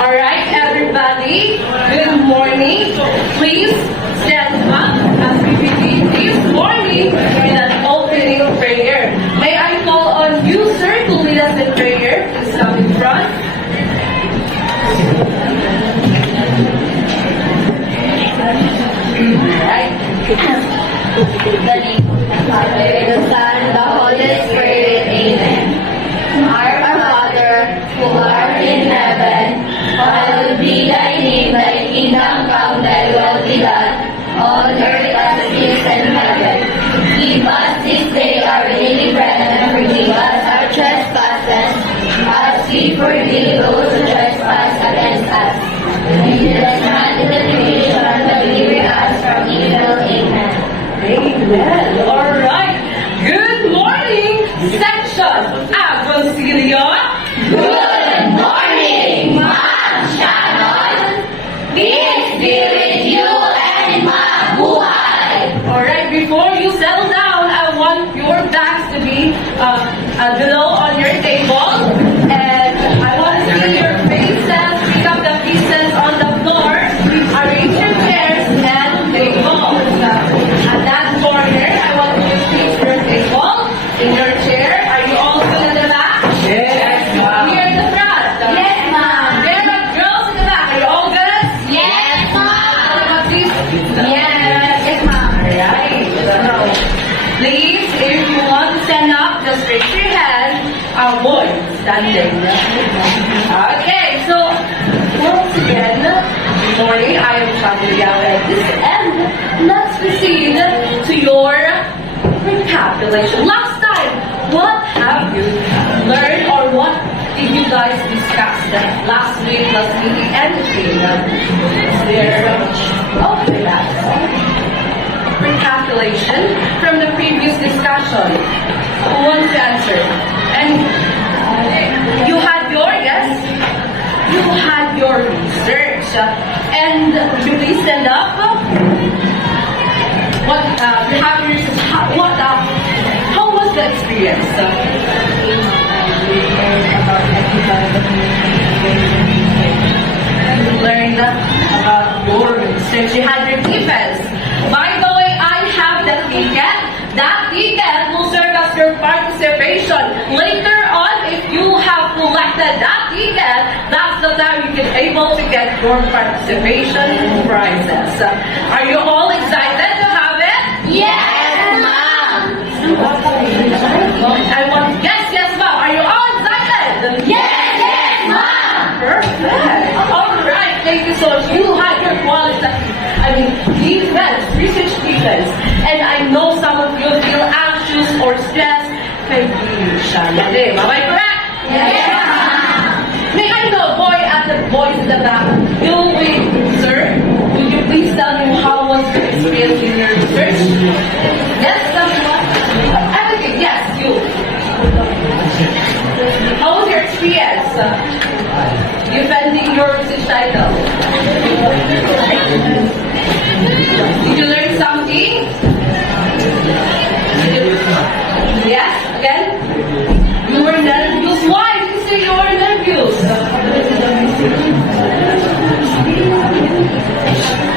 Alright, everybody, good morning. Please stand up as we begin this morning with an opening prayer. May I call on you, sir, to lead us in prayer. Please come in front. Alright. In the name of the Father, the Son, and the Holy Spirit. Amen. Our Father, who art in heaven, hallowed be thy name, thy kingdom come, thy will be done, on earth as it is in heaven. Give us this day our daily bread, and forgive us our trespasses, as we forgive those who trespass against us. Lead us not into temptation, but deliver us from evil. Amen. Amen. Alright. Good morning, section Agoncillo. Good morning, Ma'am Shannon. Peace be with you and mabuhay. Alright, before you settle down, I want your bags to be below on your table. And I want to see your faces. Pick up the pieces on the floor. Arrange your chairs and tables. At that corner, I want you to place your table in your chair. Are you all good at the back? Yes, Ma'am. Here in the front. Yes, Ma'am. There are girls in the back. Are you all good? Yes, Ma'am. Please. Yes, Ma'am. Alright. Please, if you want to stand up, just raise your hand. Avoid standing. Okay, so once again, good morning. I am Chandria and let's proceed to your recapitulation. Last time, what have you learned or what did you guys discuss last week, anything? Is there okay, that's recapitulation from the previous discussion. Who wants to answer? And you had your you had your research. And would you please stand up? What you have your research? How was the experience? You learned about your research. You had your defense. By the way, I have the ticket. That ticket will serve as your participation. Later on, if you have collected that ticket, that's the time you can able to get your participation prizes. Are you all excited to have it? Yes, Ma'am. Yes, ma'am. Are you all excited? Yes, Ma'am. Perfect. All right. Thank you so much. You had your defense, research defense. And I know some of you feel anxious or stressed. Kay Shannon. Am I correct? Yes, Ma'am. May I know, boys in the back, sir, would you please tell me how was your experience in your research? Yes, tell me what? Everything, yes, you. How was your experience? Defending your research title. Did you learn something? Yes, again? You were nervous. Why did you say you were nervous?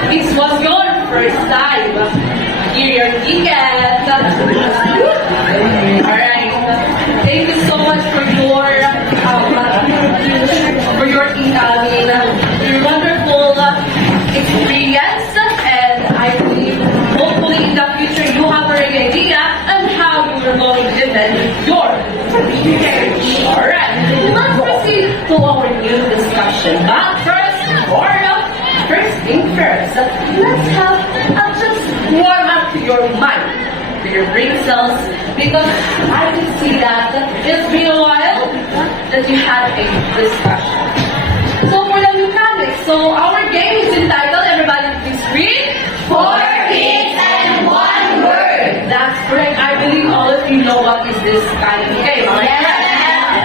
This was your first time. Here your ticket. Alright. Thank you so much for your wonderful experience, and I believe hopefully in the future you have already an idea on how you are going to defend your research. Alright, let's proceed to our new discussion. But first thing first, let's have just warm up to your mind, to your brain cells, because I can see that it's been a while that you had a discussion. So for the mechanics, so our game is entitled, everybody please read, 4 pigs and 1 word. That's correct. I believe all of you know what is this kind of game. Am I correct?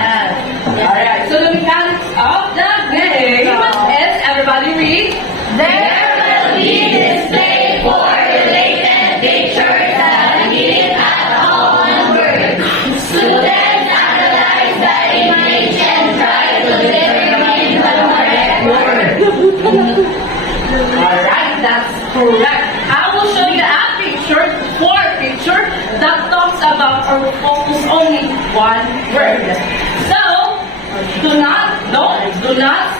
Yes. Alright, so the mechanics of the game is, everybody read, There will be displayed 4 related pictures that begin at all 1 word. Students analyze the image and try to determine the correct correct. I will show you a picture, four picture that talks about or focus only one word. So, do not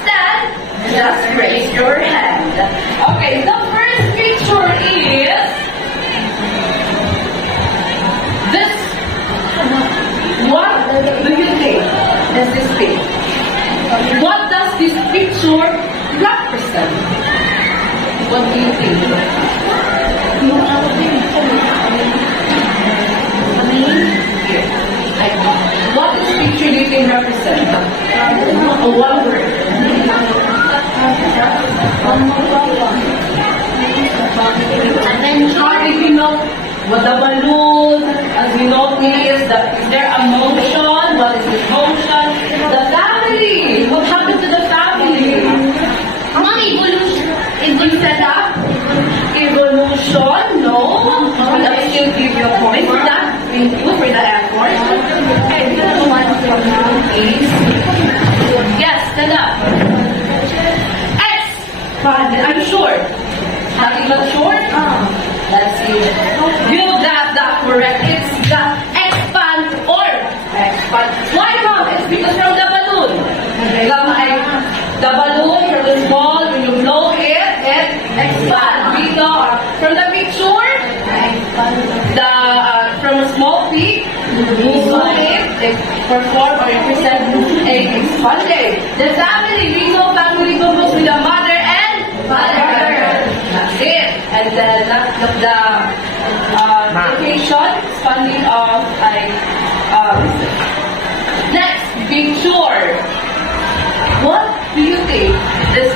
stand, just raise your hand. Okay, the first picture is this. What do you think is this picture? What does this picture represent? What do you think? What does this picture do you think represent? One word. How did you know what the balloon, as you notice, is there a motion? What is the motion? The family. What happened to the family? Mommy, evolution. Is set up? Evolution? No. But I still give you a point for that. Thank you for the effort. Yes, stand up. Expand. I'm short. Nothing but short? Let's see. You got that correct. It's the expand or expand. Why mom? It's because from the balloon. The balloon from the small, when you blow it expand. From the picture, from a small peak, you saw it perform or represent a expanded. The family, we know family composed with a mother and father. That's it. And then the location, expanding of next picture. What do you think? This,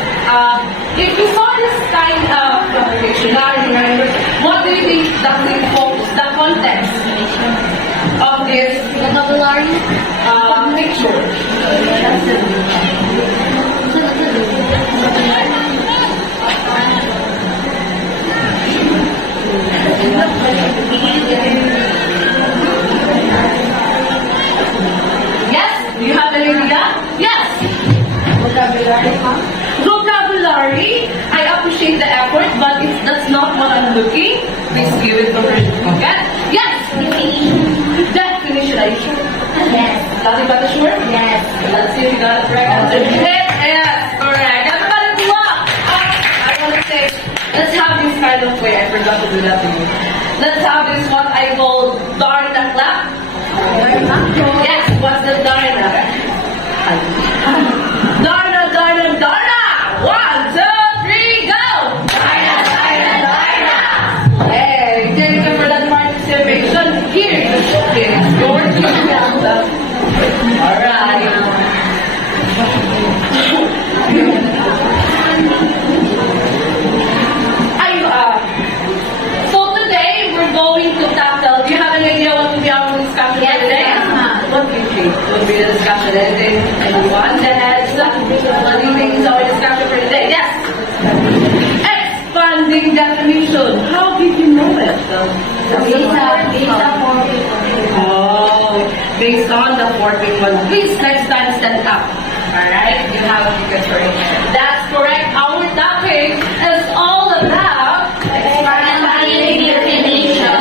if you saw this kind of dictionary, what do you think the context of this vocabulary picture? Yes? Do you have any idea? Yes? Vocabulary. I appreciate the effort, but if that's not what I'm looking, please give it to her. Okay? Yes. Definition. Are you sure? Yes. Nothing but sure? Yes. Let's see if you got it correct answer. Yes, correct. Everybody clap. I want to say, let's have this kind of way. I forgot to do that to you. Let's have this what I call Darna clap. Yes, what's the Darna? Darna, Darna, Darna! 1, 2, 3, go! Darna, Darna, Darna! Hey, thank you for that participation. Here, it's your turn. Alright. So today, we're going to tackle, do you have an idea what will be our discussion for today? What do you think will be the discussion? Anything? Anyone that has what do you think is our discussion for today? Yes? Expanding definition. How did you know it? Based on the 4 people. Please next time stand up. Alright? You have a ticket for it. That's correct. Our topic is all about Expanding definition.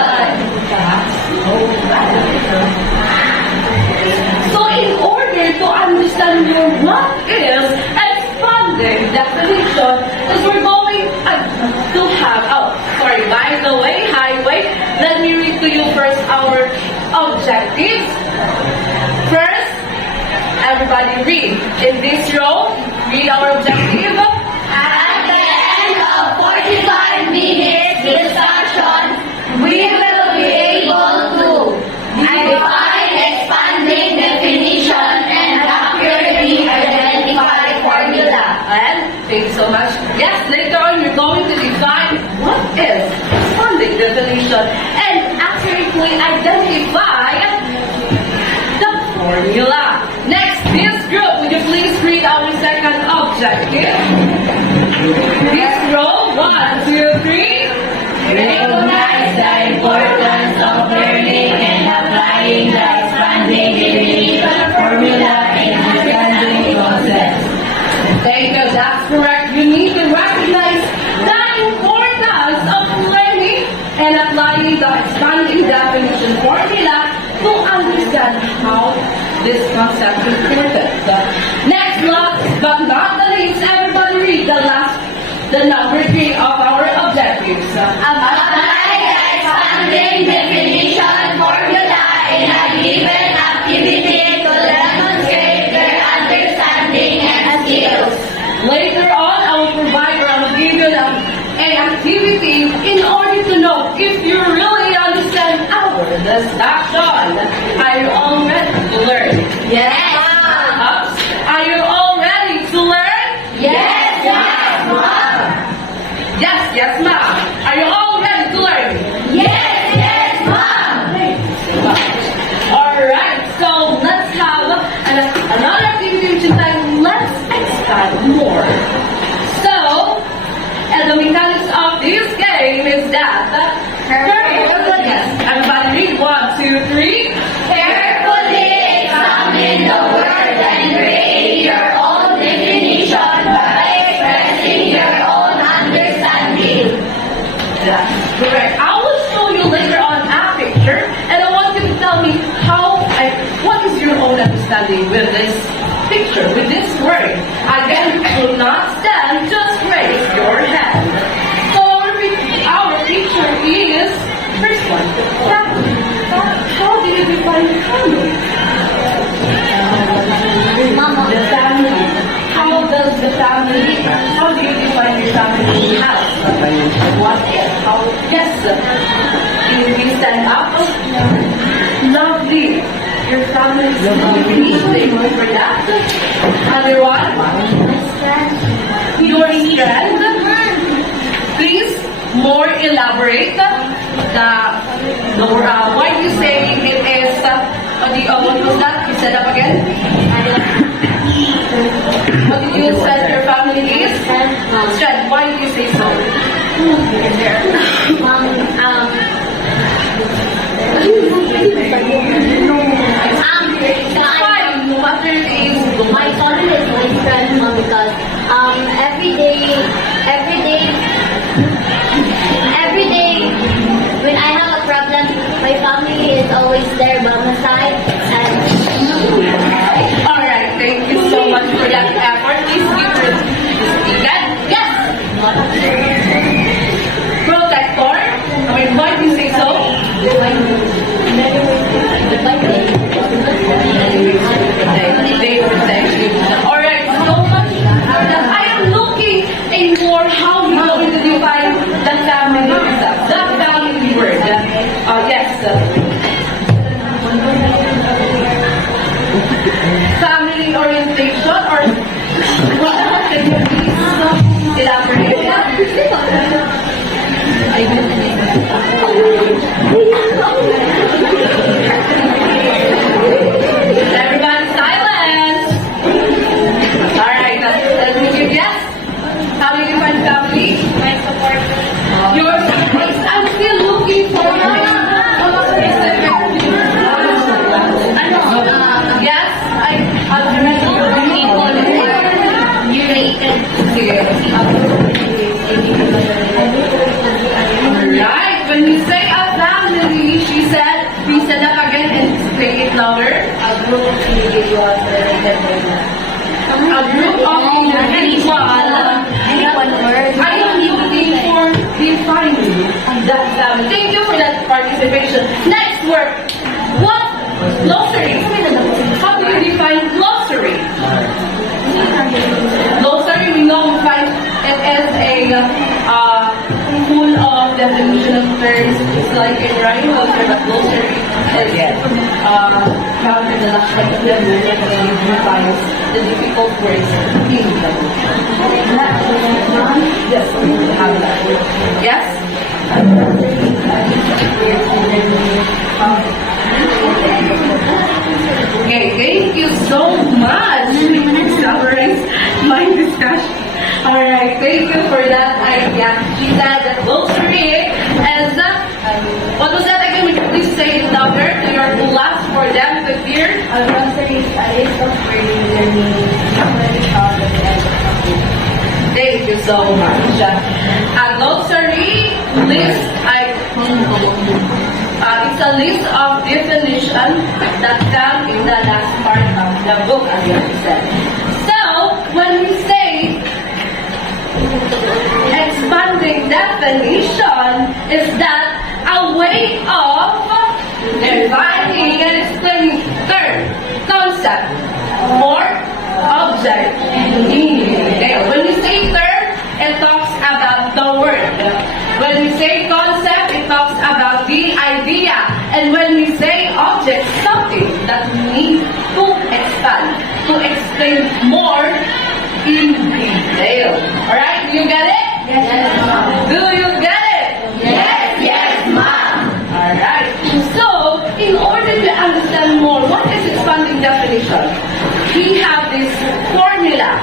So in order to understand more what is expanding definition, is we're going to have, by the way, highway, let me read to you first our objectives. First, everybody read. In this row, read our objective. At the end of 45 minutes discussion, we will be able to define expanding definition and accurately identify formula. And thank you so much. Yes, later on you're going to define what is expanding definition and accurately identify the formula. Next, this group, would you please read our second objective? This row, 1, 2, 3. Recognize the importance of learning and applying the expanding definition formula in understanding concepts. Thank you, that's correct. You need to recognize the importance this concept is important. Next, last but not the least, everybody read the number 3 of our objectives. Apply the expanding definition formula in a given activity to demonstrate their understanding and skills. Later on, I will provide or I will give you an activity in order to know if you really understand our discussion. Are you all ready to learn? Yes, Ups? Are you all ready to learn? yes, ma'am. Yes, ma'am. Are you all ready to learn? Yes, ma'am. Alright, so let's have another activity which is like, let's expand more. So, and the mechanics of this game is that, yes, everybody read 1, 2, 3. Carefully examine the word and create your own definition by expressing your own understanding. That's correct. I will show you later on a picture, and I want you to tell me what is your own understanding with this picture, with this word. Again, do not stand, just raise your hand. So our picture is, first one, family. How do you define family? The family. How does the family, how do you define your family house? What is? How, yes. Can you stand up? Lovely. Your family is lovely. Thank you for that. Other one? Your strength. Please, more elaborate. Why do you say it is, what was that? You said up again? What did you say your family is? Strength. Why did you say so? Fine, no matter it is. My father is my friend, mom, because every day when I have a problem, my family is always there by my side. And Alright, thank you so much for that effort. Please give her this ticket. Yes! Protector. Why do you say so? They protect you. Alright, so much. I am looking in more how you going to define the family itself. The family word. Yes. Family orientation or what? Can you please elaborate? Everybody silent. Alright, did you guess? How do you define family? My support. Your support. I'm still looking for yes, Alright, when you say a family, she said, please stand up again and say it louder. A group of individuals. any one word. I am looking for defining that family. Thank you for that participation. Next word. What? Glossary. How do you define glossary? Glossary, we know it is a full of definition of terms. It's like in writing glossary, but glossary is counted the last part of the book and defines the difficult words in the book. Yes, we have that. Yes? Okay, thank you so much. Summarize my discussion. Alright, thank you for that idea. She said that glossary is, what was that again? Would you please say it louder to your class for them to hear? A glossary is a list of words with their meanings, summary, concept, and Thank you so much. A glossary list, it's a list of definition that come in the last part the book, as you said. So, when we say expanding definition, is that a way of defining and explaining term, concept, more object, and meaning. Okay? When we say term, it talks about the word. When we say concept, it talks about the idea. And when we say object, something that we need to expand, to explain more in detail. Alright? You get it? Yes, ma'am. Do you get it? Yes, ma'am. Alright. So, in order to understand more what is expanding definition, we have this formula.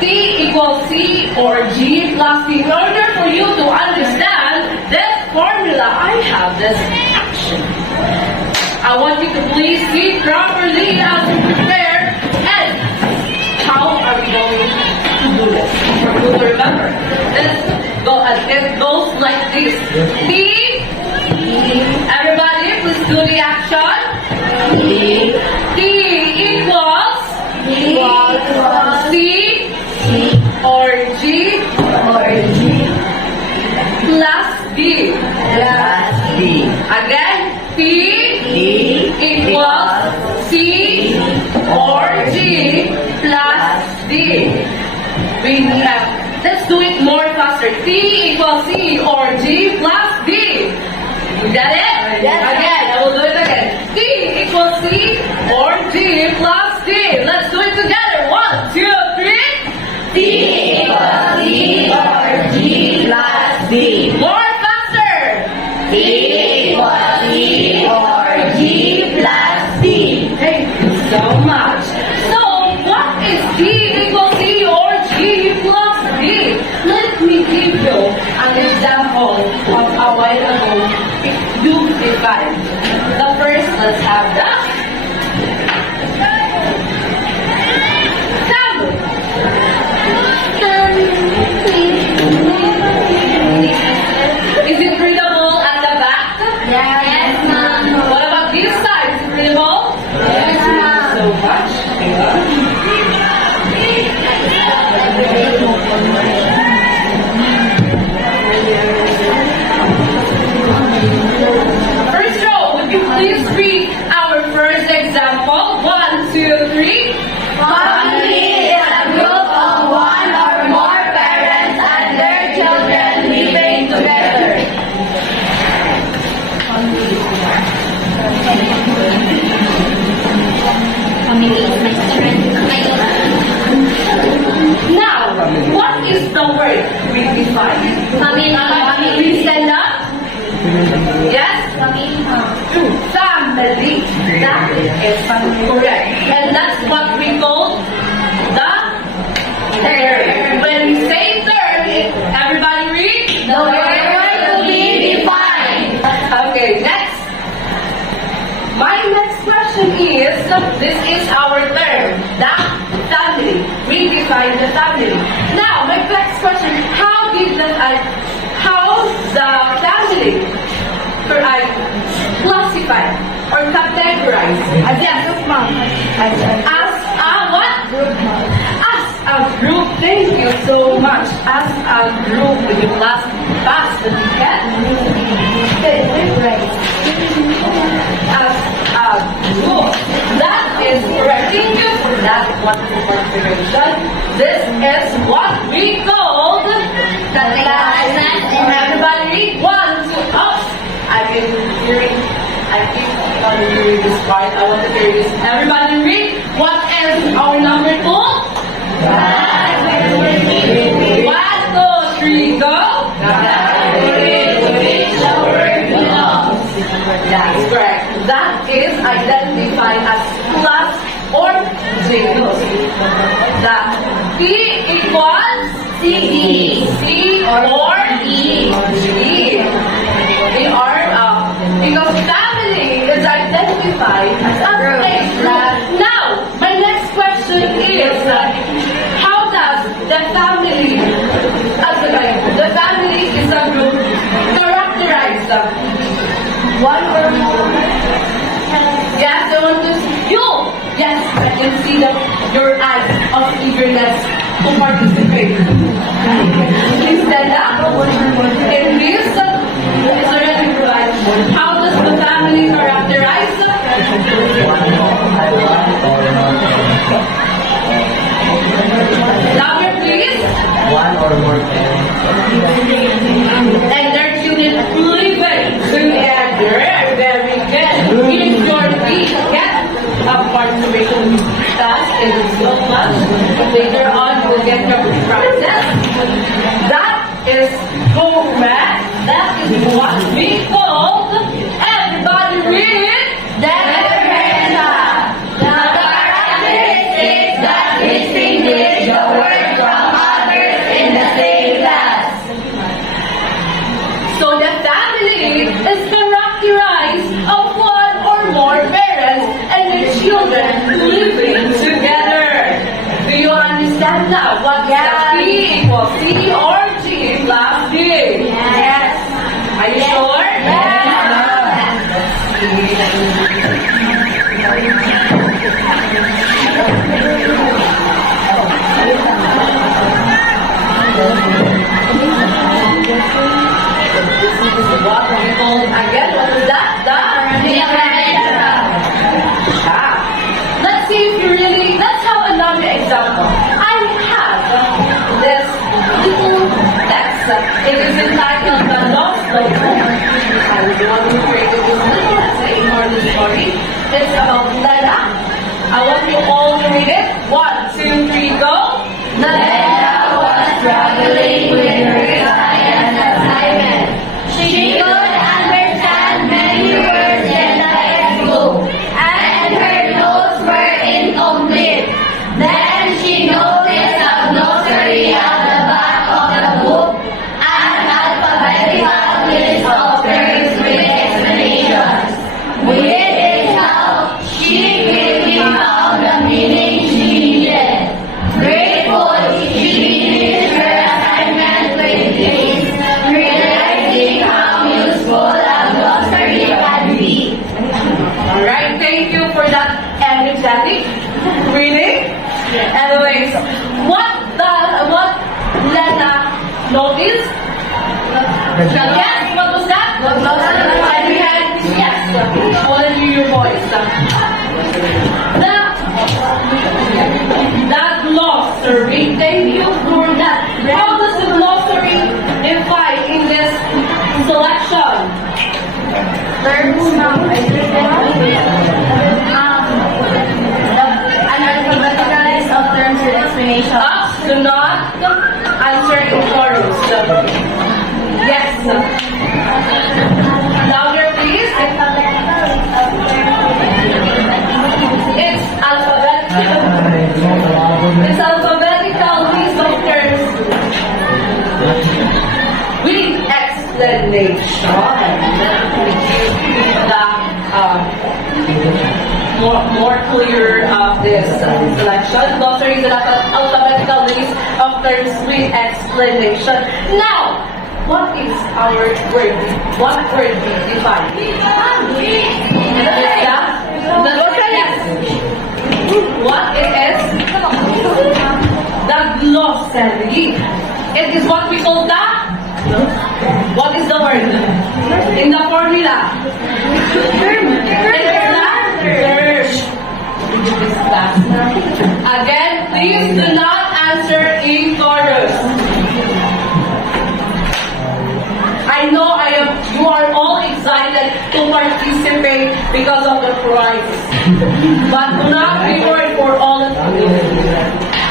T equals C or G plus T. In order for you to understand this formula, I have this action. I want you to please see properly as you prepare. And how are we going to do this? For you to remember. It goes like this. T. Everybody, please do the action. T equals C or G plus D. Again, T equals C or G plus D. Let's do it more faster. T equals C or G plus D. You got it? Yes. Again, I will do it again. T equals C or G plus D. Let's do it together. 1, 2, 3. T equals C or G plus D. More faster. T equals C or G plus D. Thank you so much. So, what is T equals C or G plus D? Let me give you an example of a while ago. You define. The first, let's have that. Is it readable at the back? Yes, ma'am. What about this side? Is it readable? Yes, ma'am. So much. First row, would you please read our first example? 1, 2, 3. Family is a group of one or more parents and their children living together. Now, what is the word we define? Please stand up. Yes? Family. That is correct. And that's what we call the term. When we say term, everybody read? The word to be defined. Okay, next. My next question is, this is our term, the family. We define the family. Now, my next question, how the family classify or categorize as a what? As a group. Thank you so much. As a group, with the last pass the ticket. As a group. That is correct. Thank you for that wonderful configuration. This is what we called the class. And everybody read 1, 2, up. I've been hearing, I keep on hearing this part. I want to hear this. Everybody read. What is our number 2? 1, 2, 3, go. That's correct. That is identified as plus or genus. The P equals C or D. We are because family is identified as a group. Now, my next question is, how does the family, the family is a group, characterize one or more? Yes, I want to see you. Yes, in to participate. Please stand up. In this, is already provided. How does the family characterize? Louder, please. One or more parents. And their children living together. Very good. If your kids get a participation task in so much, later on you will get your prizes. That is correct. That is what we call, everybody read, Deferential. The characteristics that distinguish the word from others in the same class. So the family is characterized of one or more parents and their children living together. Do you understand now what Yes. P equals C or G plus D? Yes. Are you sure? This is what we call, again, what is that? Let's see if you really, let's have another example. I have this little text. It is entitled The Lost Notebook. I was the one who created this little essay for this story. It's about Lena. I want you all to read it. 1, 2, 3, go. Lena was struggling with her science assignment. She could understand many words in the textbook, and her notes were incomplete. Then she noticed a glossary at the back of the book, an alphabetical list of terms with explanations. With its help, she quickly found the meaning she needed. Grateful, she finished her assignment with ease, realizing how useful a glossary can be. Alright, thank you for that energetic reading. Anyways, what Lena noticed? Yes, what was that? And we had, yes, all of you, your voice. That glossary, thank you for that. How does the glossary define in this selection? An alphabetical list of terms with explanation. Do not answer in chorus. Yes. Louder, please. It's alphabetical. It's alphabetical list of terms with explanation. The more clear of this selection. Glossary is an alphabetical list of terms with explanation. Now, what is our word? What word we define? What it is? The glossary. It is what we call the. What is the word? In the formula. It is the again, please do not answer in chorus. I know you are all excited to participate because of the prize. But do not be worried for all of you.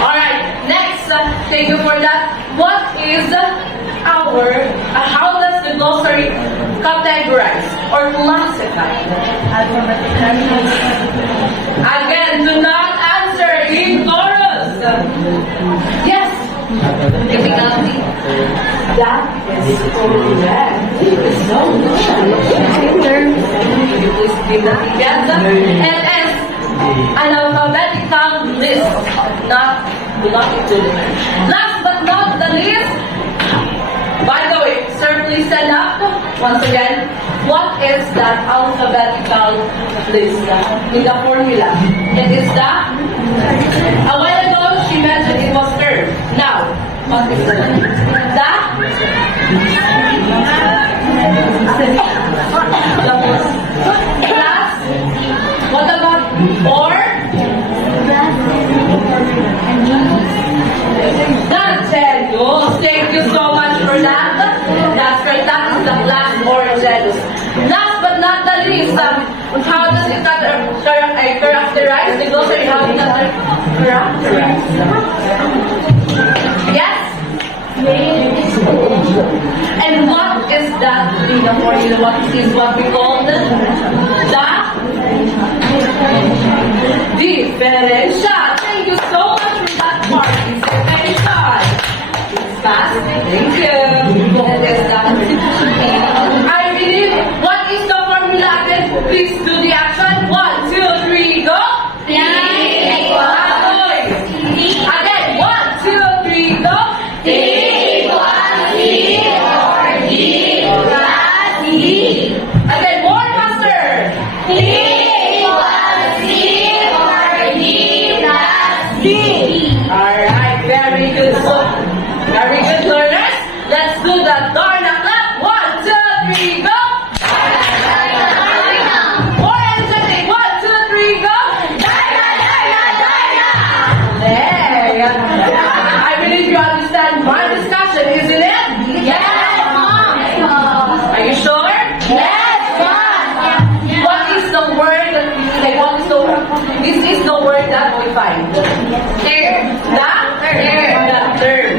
Alright, next, thank you for that. What is how does the glossary categorize or classify? Again, do not answer in chorus. Yes. Difficulty. That is correct. So good. Please give that together. It is an alphabetical list, not belonging to the last but not the least. By the way, sir, please stand up. Once again, what is that alphabetical list in the formula? It is the, a while ago, she mentioned it was term. characterize. Yes? And what is that in the formula? What is what we call the differential. Thank you so much for that part. Differential. It's fast. Thank you. And there's that. I believe. What is the formula again? Please do the action. 1, 2, 3, go. Again, 1, 2, 3, go. Again, more faster. Alright, very good. So, very good learners. Let's do the Darna clap. 1, 2, 3, go. More energetic. 1, 2, 3, go. There. I believe you understand my discussion, isn't it? Are you sure? What is the word that we say? What is the word? This is the word that we find. Term. The term.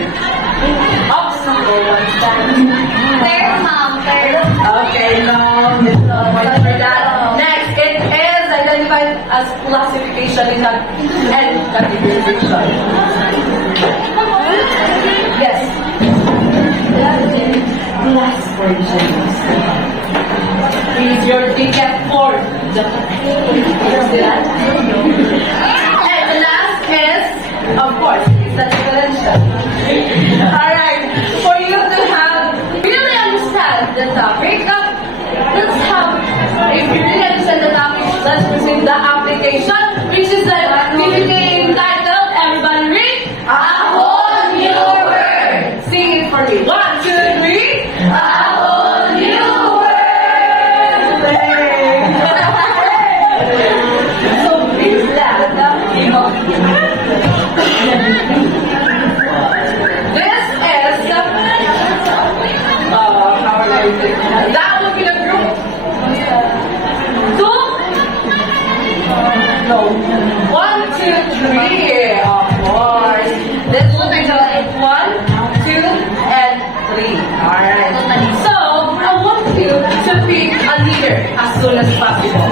Okay, no. There's no point for that. Next, it is identified as classification and categorization. Yes. Classification. Is your ticket for the and the last is, of course, it's the differential. Alright, for you to have really understand the topic, let's have, if you really understand the topic, let's proceed the application, which is the activity entitled, everybody read, a whole new word. Sing it for me. 1, 2, 3. A whole new word. So is that this is how are you doing? That would be the group. 2. No. 1, 2, 3. Of course. This would be the 1, 2, and 3. Alright. So I want you to pick a leader as soon as possible.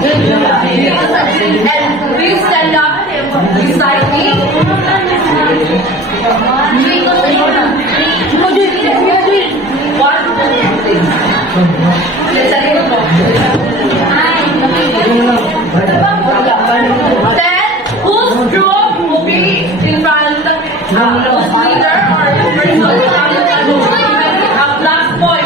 And please stand up beside me. One, please. Then, whose group will be in front of whose leader or person a black point?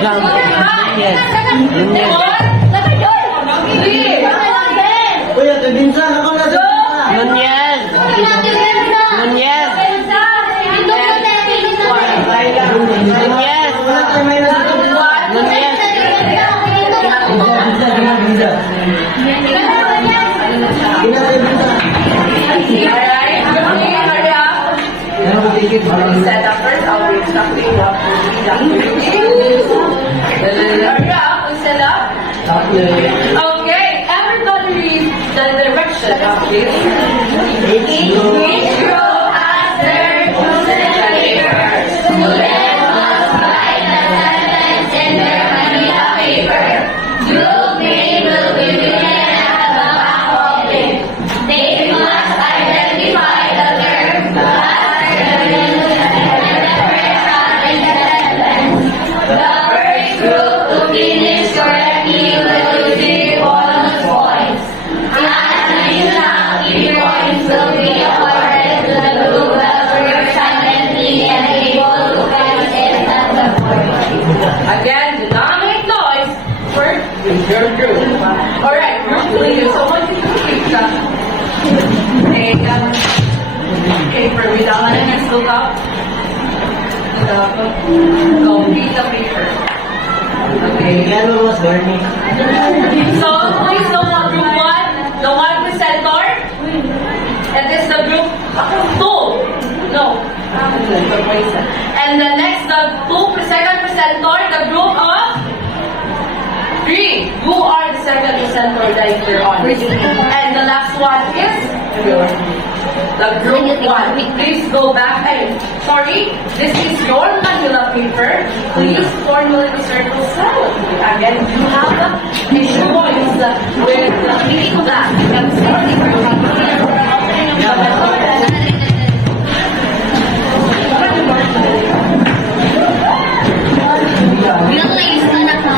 Kuya, ito Binsan, ako na sa Nunez! Nunez! Nunez! Wala tayo may nasa Nunez! Alright, hurry up. Set up first, I'll read something what will be hurry up, set up. Okay, everybody read the direction of this. Each group has their chosen paper. Students must write the sentence in their manila paper. Group name will be written at the back of it. They must identify the term, class, and the person in the sentence. The first group to finish correctly will receive bonus points. Additional key points will be awarded to the group that were silently and able to finish it at the point. Again, do not make noise for your group. Alright, group leader. So what did you think? Paper without letting us look up. Complete the paper. Okay. Yellow was burning. So please know the group 1, the 1 presenter. And this is the group 2. No. And the next, the second presenter, the group of 3. Who are the second presenter later on? And the last one is The group one, please go back and, sorry, this is your Manila paper. Please formally circle silently. Again, you have a choice with that. You can start if you're opening up the Bilang na yung anak mo.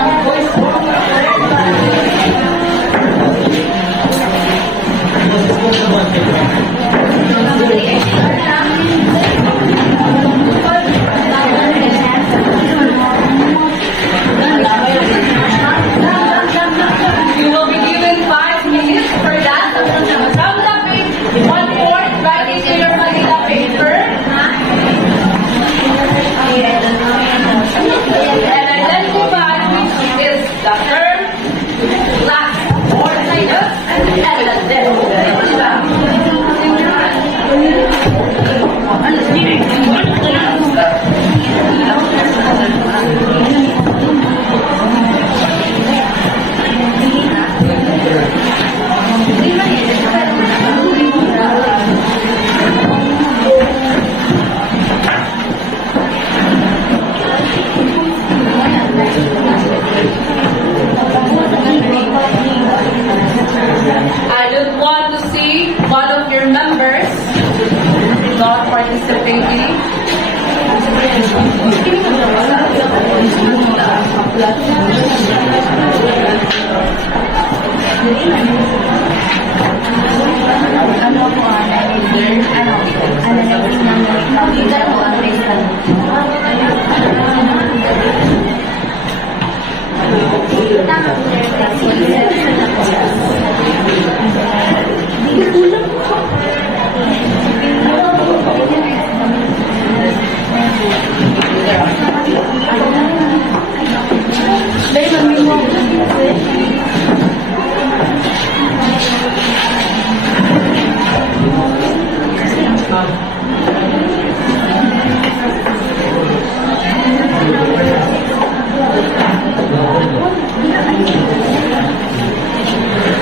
You will be given 5 minutes for that. From the page, 1/4 writing to your Manila paper. And identify which is the term, last, or sinus, and I don't want to see one of your members not participating.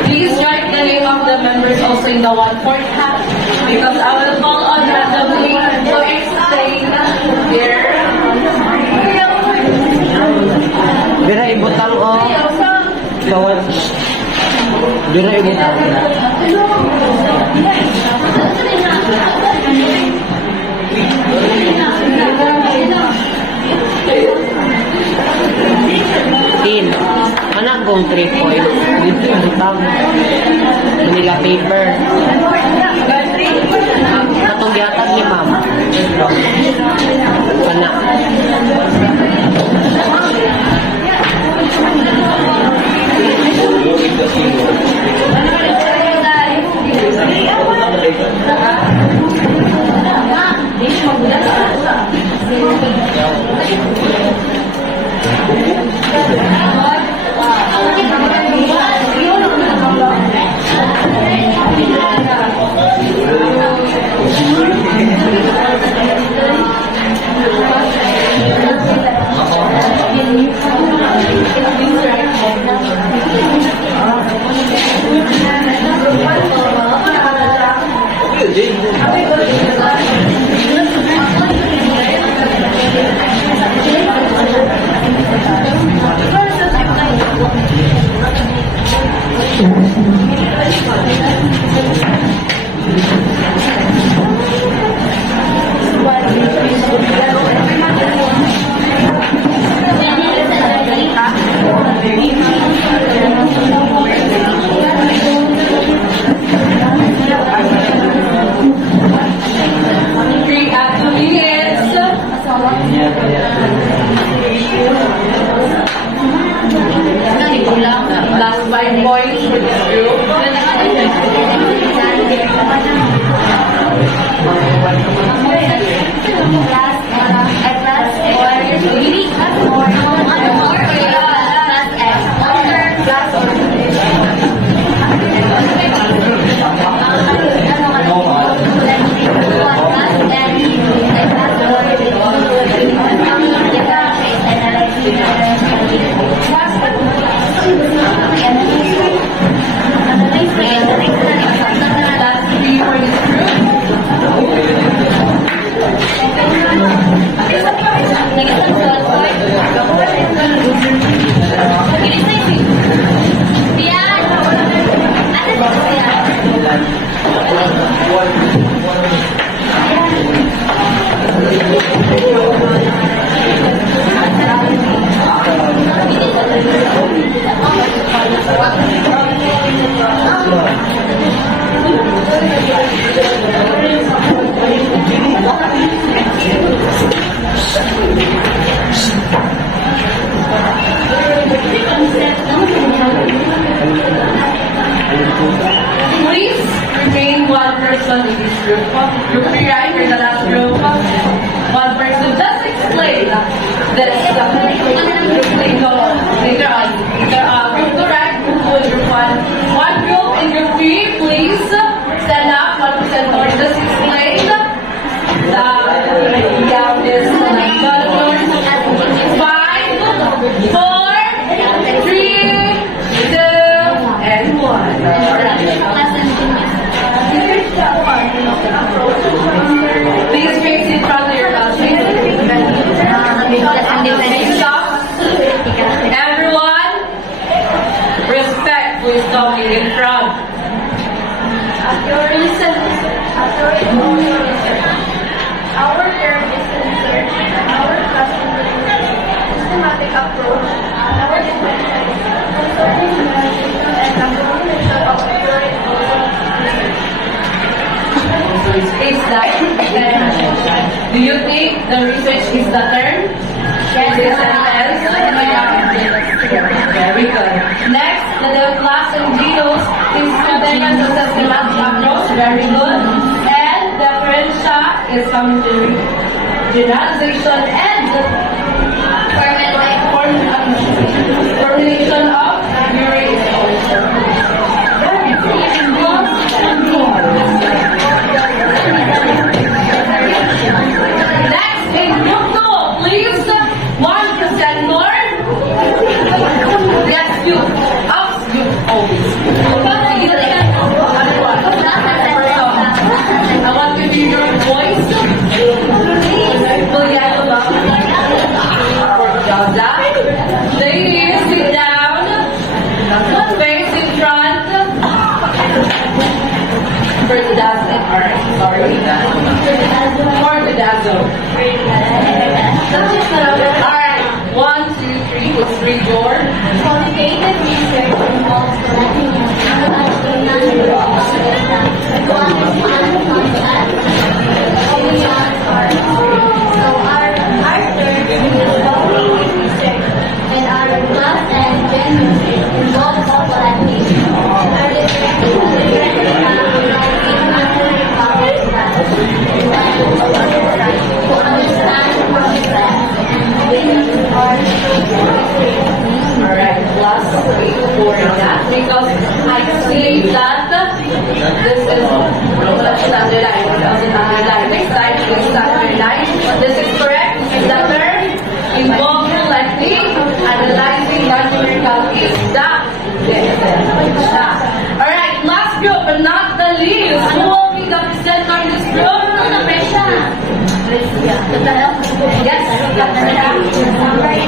Please write the name of the members also in the 1/4 hat because I will call on randomly to explain their Dira ibutang o. Bawat. Dira ibutang. Tin. Anak kong 3 points. Dito ibutang. Manila paper. Katong gihatag ni ma'am. Anak. Please remain one person in this group. Group 3, right? You're the last group. One person. Just explain this. Later on. Group 2, right? Group 2 and group 1. One group in group 3, please stand up. 1% or just explain we have this 5, 4, 3, 2, and 1. Please face in front of your classmates. Stop. Everyone, respect who is talking in front. Listen. Our term is research. Our classroom is systematic approach. Our definition concerning evaluation and documentation of accurate Is that do you think the research is the term? Is it sentence? Very good. Next, the class and Geos is student and systematic approach. Very good. And differential is coming to generalization and formulation of theory is also. Next, in group 2, please, 1% more. Yes, you. Ups, you always. I want to hear your voice. Ladies, sit down. Face in front. For the dazzle. Alright, sorry. For the dazzle. Alright, 1, 2, 3, let's read your. Qualitative research involves collecting information about So our term is qualitative research, and our class and general involves collecting. Our different to understand process Alright, plus 8 for that because I see that this is underline. Next time, please underline. This is correct. The term involved collecting, analyzing, numerical is that. Alright, last group but not the least. Who will be the presenter in this group? Yes. Alright,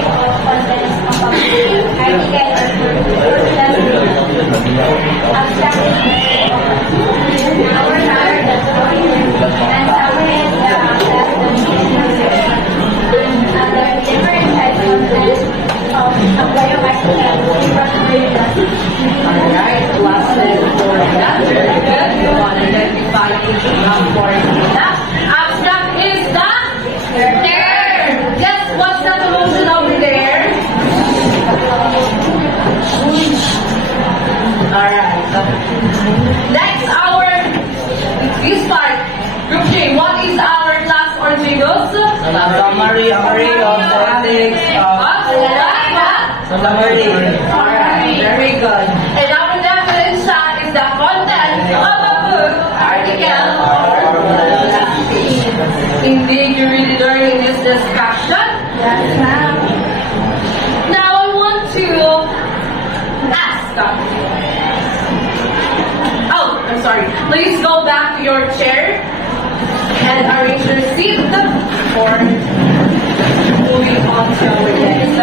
lesson for that. Very good. You want to identify for that. Abstract is the term. Yes, what's that emotion over there? Alright. Next, this part. Group 3, what is our class or jingles? Summary of statistics. Summary. Alright, very good. And our definition is the content of a book, article, or indeed, you really learning this discussion? Yes, ma'am. Now I want to ask. Oh, I'm sorry. Please go back to your chair and arrange your seat for moving on to our next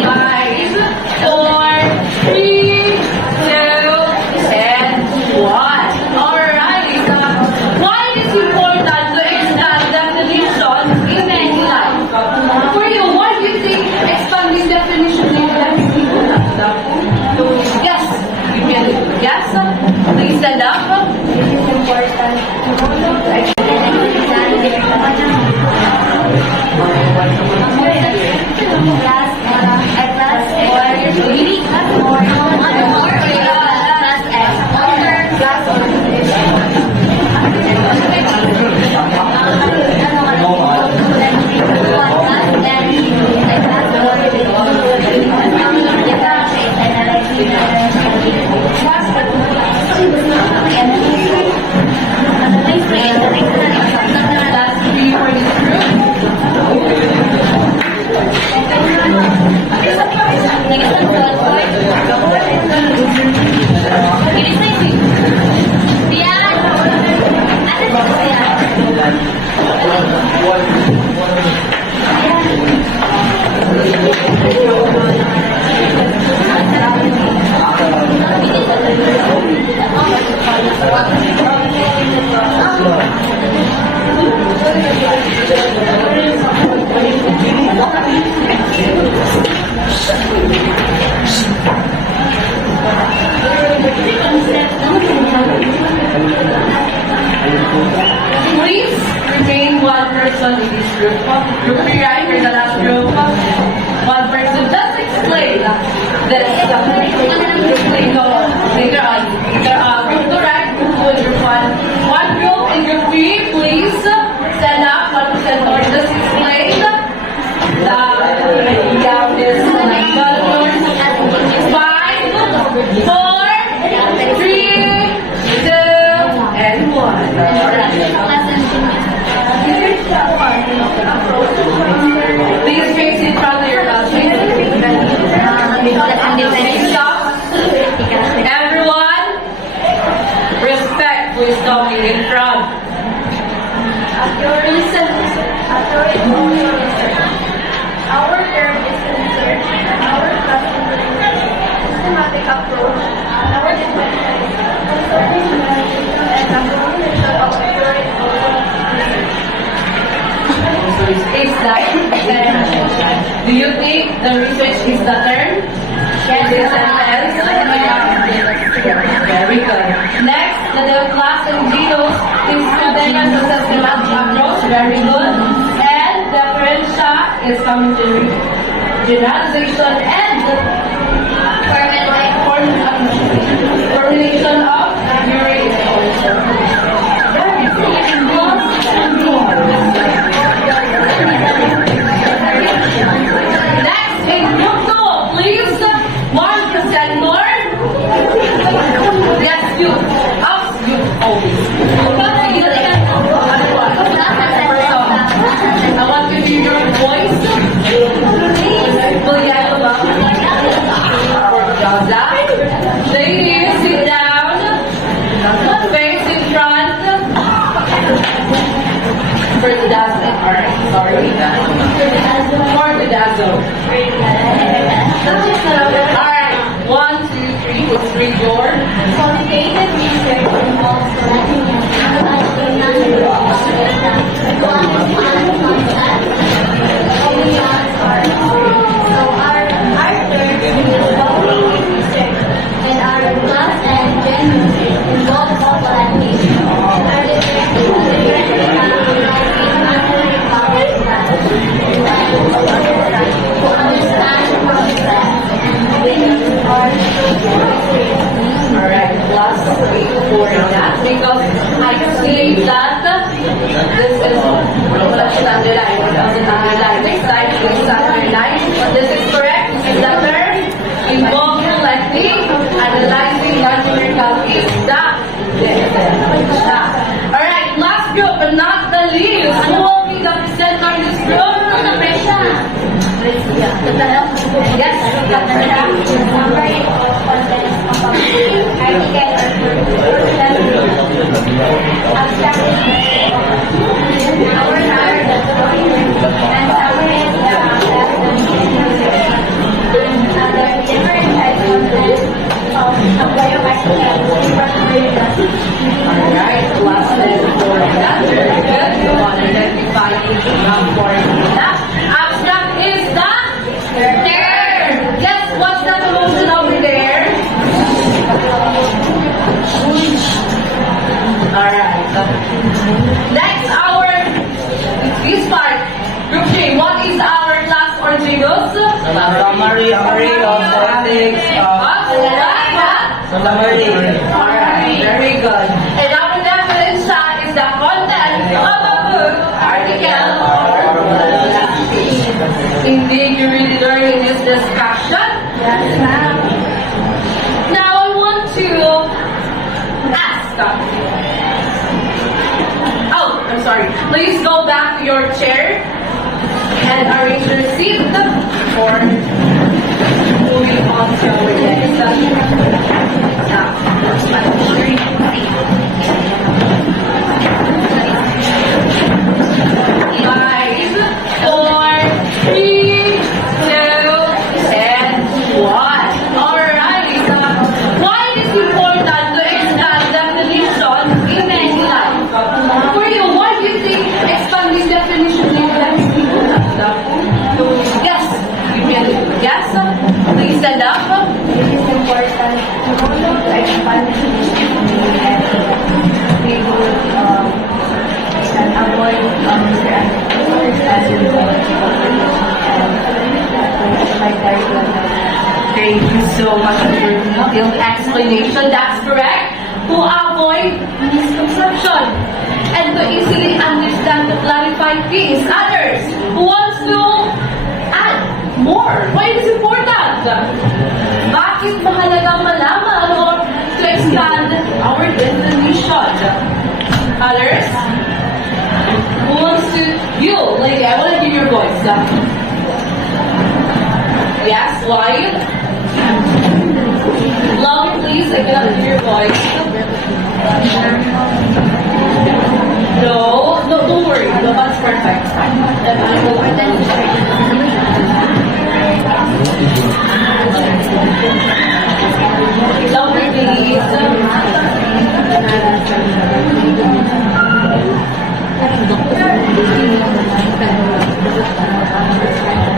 Five, 4, 3, 2, and 1. Alright. Why it is important to expand definition in any life? For you, why do you think expanding definition in life is important? Yes, you can. Yes, please stand up. It is important to know Last three for this group. Please remain one person in this group. Group 3, right? You're the last group. One person. Just explain this. Explain later on. Group 2, right? Group 2 and group 1. One group in group 3, please stand up. 1% or just explain the idea of this balloon. 5, 4, 3, 2, and 1. Please face in front of your classmates. Stop. Everyone, respect who is talking in front. Listen. Our term is considered our systematic approach, our definition concerning medication and the promotion of accurate Is that do you think the research is the term? Yes. Very good. Next, the class and genus is student and systematic approach. Very good. And differential is coming to generalization and formulation of theory is also. Very good. Next, in group 2, please, 1% more. Yes, you. Us, you always. I want to hear your voice. Juliana Jaza. Ladies, sit down. Face in front. Ferdidazo. Alright, sorry. Ferdidazo. Alright, 1, 2, 3, let's read your. qualitative research involves collecting and analyzing So our term is qualitative research, and our class and genus involve collecting. Our to understand Alright, plus 3 for that because I see that this is underlined. It doesn't underline. Next time, please underline. This is correct. This is the term. Involve collecting, analyzing, numerical is the. Alright, last group but not the least. Who will be the presenter in this group? Yes, Alright, last lesson for that. Very good. You want to identify for that. Abstract is the term. Yes, what's that emotion over there? Alright. Next, this part. Group 3, what is Summary of ethics. Summary. Alright, very good. And our definition is the content of a book, article, Indeed, you really learn in this discussion. Yes, ma'am. Now I want to ask. Oh, I'm sorry. Please go back to your chair and arrange your seat for moving on to our next session. Five, four, three, two, and one. Alright. Why it is important to expand definition in any life? For you, why do you think expanding definition in life is important? Yes. You can. Yes. Please stand up. It is important to expand and we will and avoid Thank you so much for your detailed explanation. That's correct. To avoid misconception and to easily understand to clarify things. Others who wants to add more. Why it is important? Bakit mahalagang malaman or to expand our definition? Others? Who wants to? You, lady, I want to hear your voice. Yes, why? Louder, please. I cannot hear your voice. No, don't worry. No, that's perfect. Louder, please.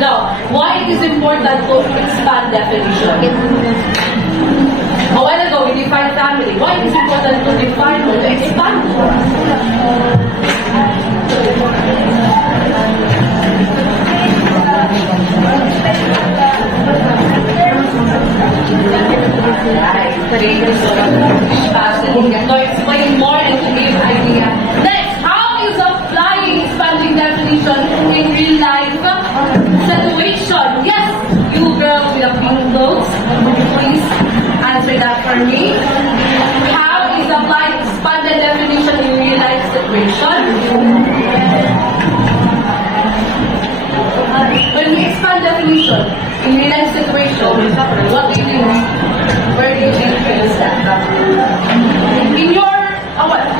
Now, why it is important to expand definition? A while ago, we defined family. Why it is important to define or to expand? Thank you so much. Now, explain more and to give idea. Next, how is applying expanding definition in real life situation? Yes, you girls with a pink clothes, please answer that for me. How is applying expanded definition in real life situation? When we expand definition in real life situation, what do you think? Where do you think you stand? In your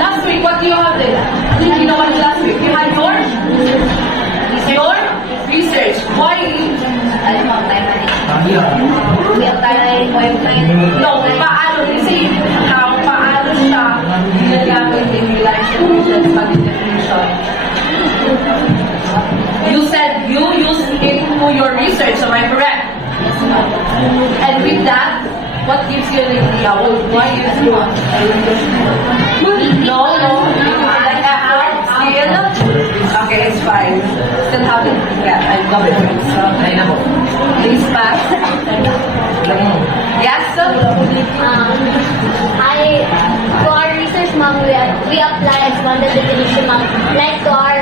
last week, what do you have there? You know what last week? You had your research. Why? We apply No, paano? Kasi paano siya ginagamit in real life situations pag definition? You said you used it to your research, am I correct? And with that, what gives you an idea? Why use you? No. Like effort, skill. Okay, it's fine. Still have it. Yeah, I love it. So, please pass. Yes, sir? To our research, ma'am, we apply expanded definition, ma'am. Like to our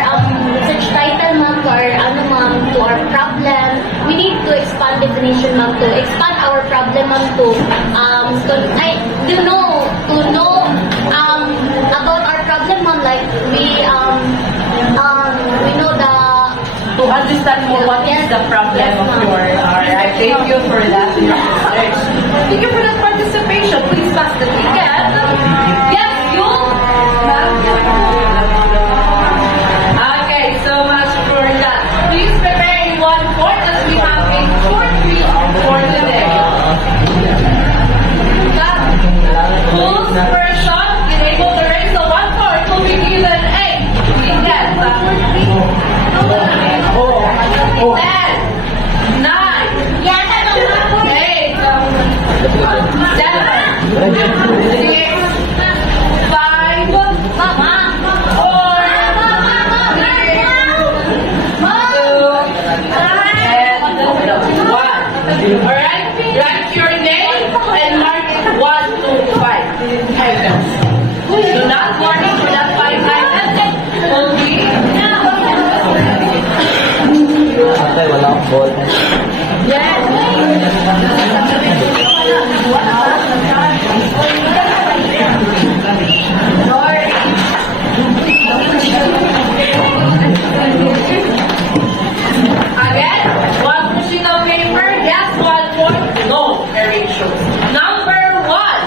research title, ma'am, to our problem. We need to expand definition, ma'am, to expand our problem, ma'am, to know about our problem, ma'am. Like we know the To understand more what is the problem of yours. Alright, thank you for that research. Thank you for that participation. Please pass the ticket. Yes, you? Okay, so much for that. Please prepare in 1/4 as we have a short week for today. Whose person is able to raise the 1/4 will be given a ticket. 10, 9, yes, 8, 7, 6, 5, 4, 3, 2, and 1. Wala akong ball. Again, one sheet of paper, yes, one more, no narrations. Number one.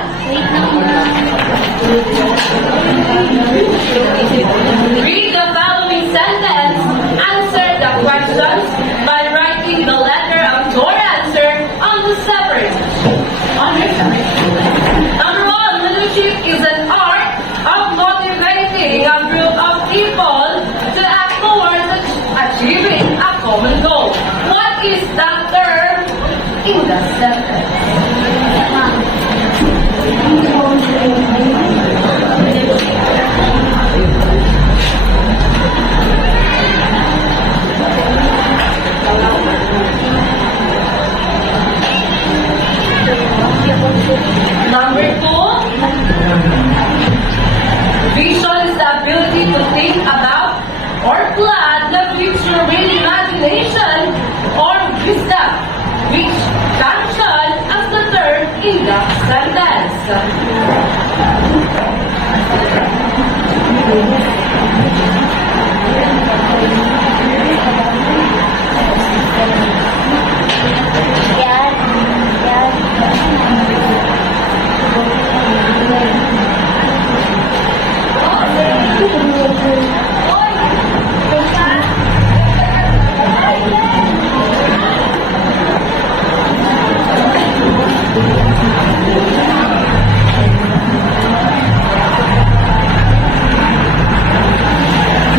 Read the following sentence. Answer the questions by writing the letter of your answer on the separate. Number one, leadership is an art of motivating a group of people to act towards achieving a common goal. What is that term in the sentence? Number two, vision is the ability to think about or plan the future with imagination or wisdom, which function as the term in the sentence.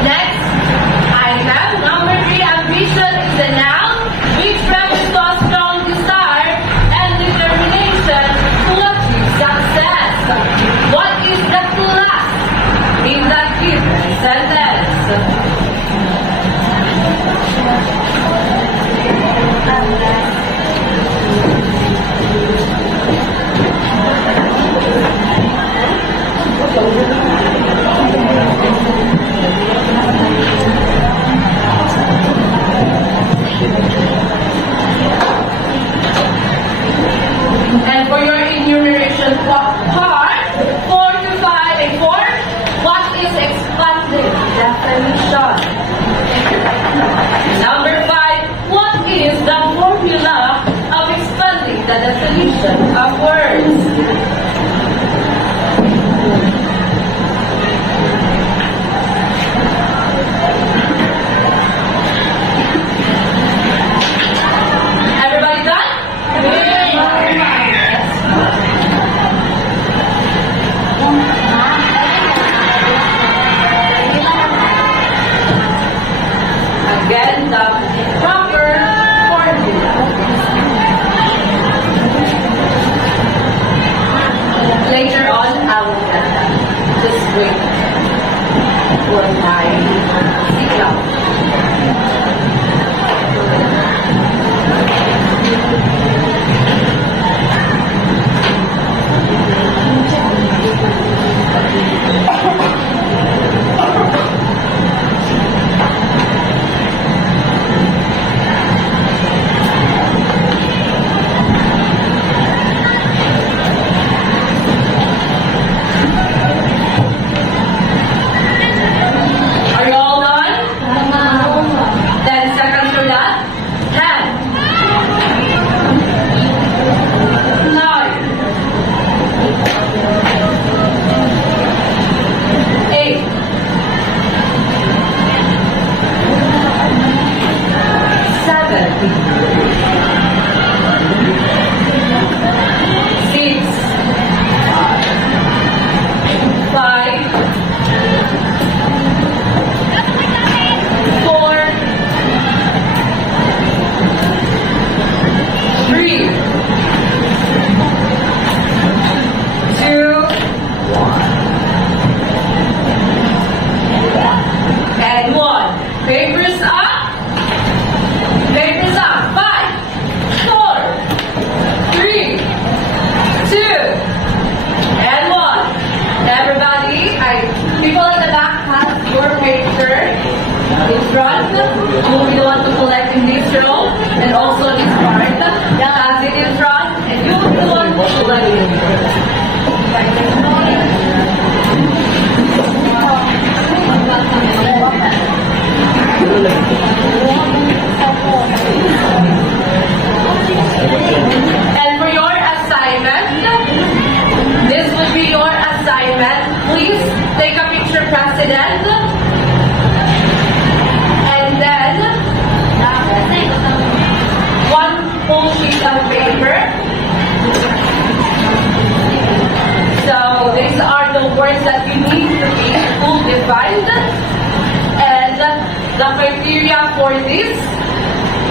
Next, I have number three, ambition is a noun which refers to a strong desire and determination to achieve success. What is the class in the given sentence? And for your enumeration part, 4 to 5 and 4, what is expanded definition? Number 5, what is the formula of expanding the definition of words? Everybody done? Again, the proper formula. words that you need to be full defined, and the criteria for this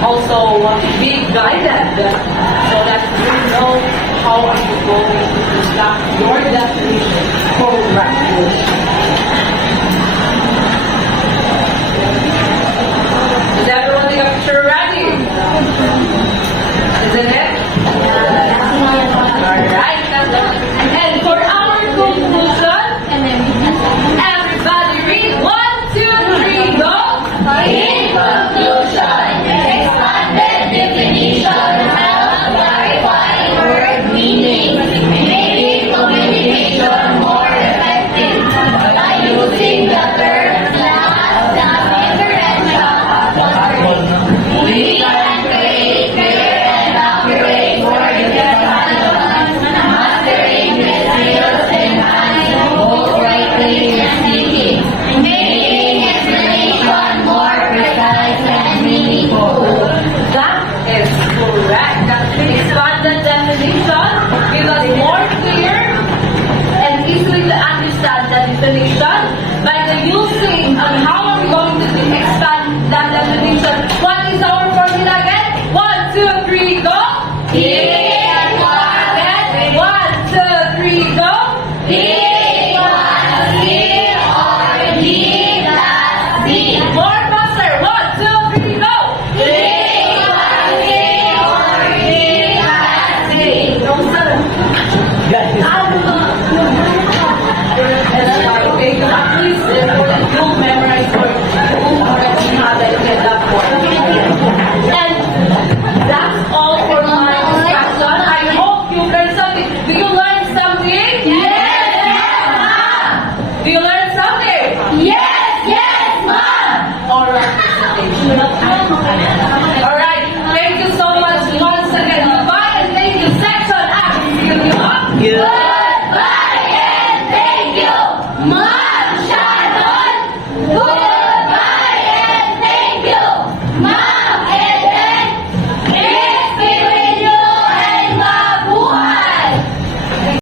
also be guided so that you know how are you going to conduct your definition correctly.